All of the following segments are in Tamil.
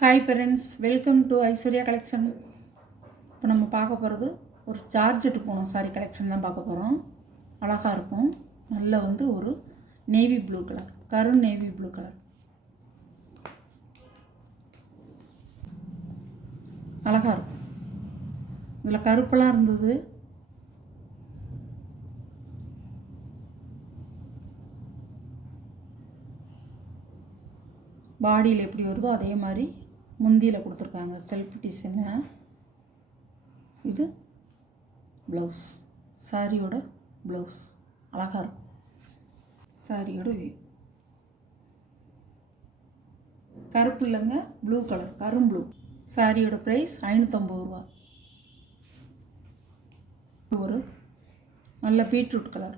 Hi parents, welcome to Aishwarya collection. இப்போ நம்ம பார்க்க போகிறது ஒரு சார்ஜெட்டு போனோம் சாரி கலெக்ஷன் தான் பார்க்க போகிறோம். அழகாக இருக்கும். நல்ல ஒரு நேவி ப்ளூ கலர், கரும் நேவி ப்ளூ கலர் அழகாக இருக்கும். இதில் கருப்பெல்லாம் இருந்தது. பாடியில் எப்படி வருதோ அதே மாதிரி முந்தியில் கொடுத்துருக்காங்க செல்ஃப் டிசைனு. இது ப்ளவுஸ், சாரியோட ப்ளவுஸ் அழகாக இருக்கும். சாரியோட வியூ கருப்பு இல்லைங்க, ப்ளூ கலர், கரும் ப்ளூ. சாரியோட ப்ரைஸ் 550 ரூபா. ஒரு நல்ல பீட்ரூட் கலர்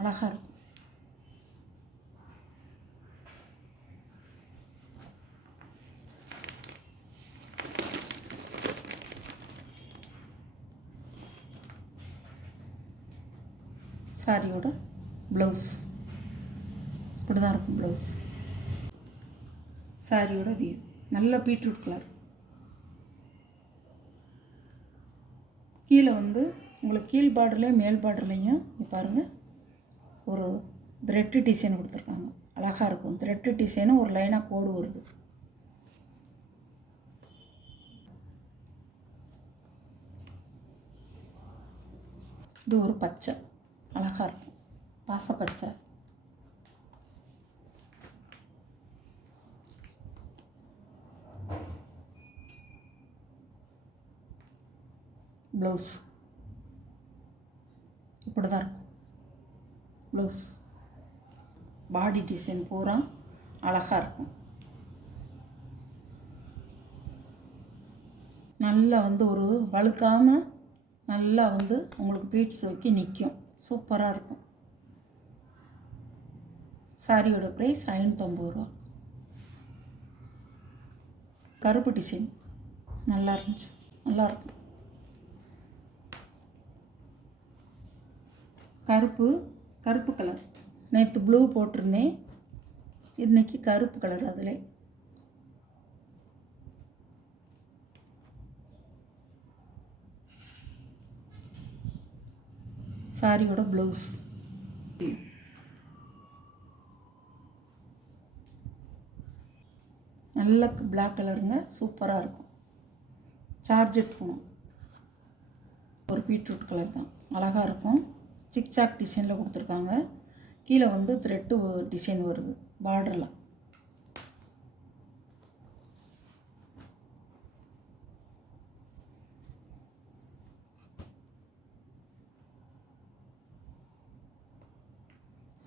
அழகாக இருக்கும். சாரியோட ப்ளவுஸ் இப்படி தான் இருக்கும். ப்ளவுஸ் சாரியோட வியூ நல்ல பீட்ரூட் கலர். கீழே உங்களுக்கு கீழ் பார்டர்லேயும் மேல் பார்டர்லேயும் பாருங்கள் ஒரு த்ரெட்டு டிசைன் கொடுத்துருக்காங்க. அழகாக இருக்கும். த்ரெட்டு டிசைனும் ஒரு லைனாக கோடு வருது. இது ஒரு பச்சை அழகாக இருக்கும், பாசப்பச்சை. ப்ளவுஸ் இப்படி தான் இருக்கும். ப்ளவுஸ் பாடி டிசைன் பூரா அழகாக இருக்கும். நல்லா ஒரு வழுக்காமல் நல்லா உங்களுக்கு பீட்ஸ் வைக்க நிற்கும். சூப்பராக இருக்கும். சாரியோட ப்ரைஸ் 550 ரூபா. கருப்பு டிசைன் நல்லா இருந்துச்சு, நல்லாயிருக்கும். கருப்பு கலர். நேற்று ப்ளூ போட்டிருந்தேன், இன்றைக்கி கருப்பு கலர். அதில் சாரியோட ப்ளவுஸ் நல்ல பிளாக் கலருங்க, சூப்பராக இருக்கும். சார்ஜெட் போகணும். ஒரு பீட்ரூட் கலர் தான், அழகாக இருக்கும். சிக்சாக் டிசைனில் கொடுத்துருக்காங்க. கீழே த்ரெட்டு டிசைன் வருது பார்டரில்.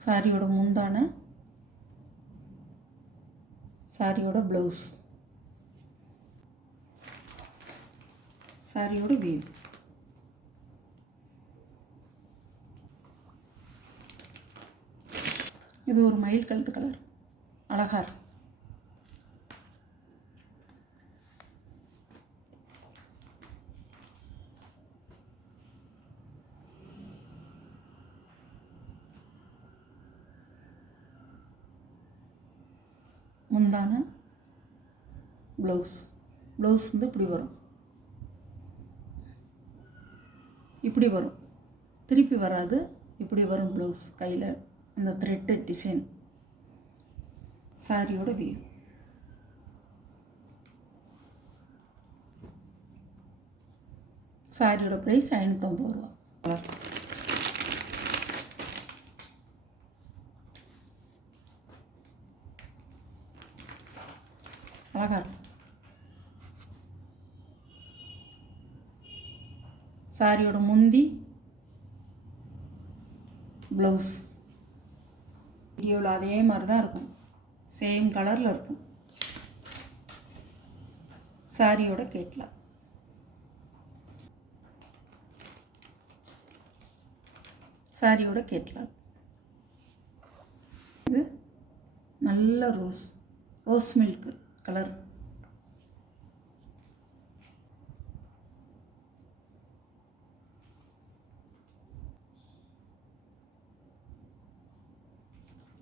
சாரியோட முந்தான, சாரியோட ப்ளவுஸ், சாரியோட வியூ. இது ஒரு மயில் கழுத்து கலர், அழகாக இருக்கும். முந்தான ப்ளவுஸ் இப்படி வரும், இப்படி வரும், திருப்பி வராது, இப்படி வரும் ப்ளவுஸ். கையில் அந்த த்ரெட்டு டிசைன். சாரியோட வியூ. சாரியோட ப்ரைஸ் 550 ரூபா. அழகாக இருக்கும். சாரியோட முந்தி, ப்ளவுஸ் வீடியோவில் அதே மாதிரி தான் இருக்கும், சேம் கலரில் இருக்கும். சாரியோட கேட்லாக். சாரியோட கேட்லாக். இது நல்ல ரோஸ் மில்க் கலர்.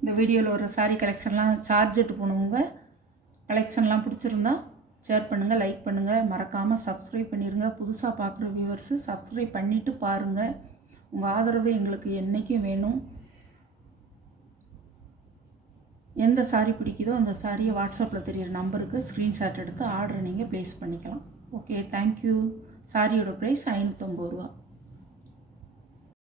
இந்த வீடியோவில் ஒரு சாரீ கலெக்ஷன்லாம் சார்ஜெட்டு போனவங்க கலெக்ஷன்லாம் பிடிச்சிருந்தா ஷேர் பண்ணுங்கள், லைக் பண்ணுங்கள், மறக்காமல் சப்ஸ்கிரைப் பண்ணிடுங்க. புதுசாக பார்க்குற வியூவர்ஸு சப்ஸ்கிரைப் பண்ணிவிட்டு பாருங்கள். உங்கள் ஆதரவு எங்களுக்கு என்றைக்கும் வேணும். எந்த சாரீ பிடிக்குதோ அந்த சாரியை வாட்ஸ்அப்பில் தெரியிற நம்பருக்கு ஸ்க்ரீன்ஷாட் எடுத்து ஆர்டரை நீங்கள் ப்ளேஸ் பண்ணிக்கலாம். Okay, thank you. சாரியோட ப்ரைஸ் 550 ரூபா.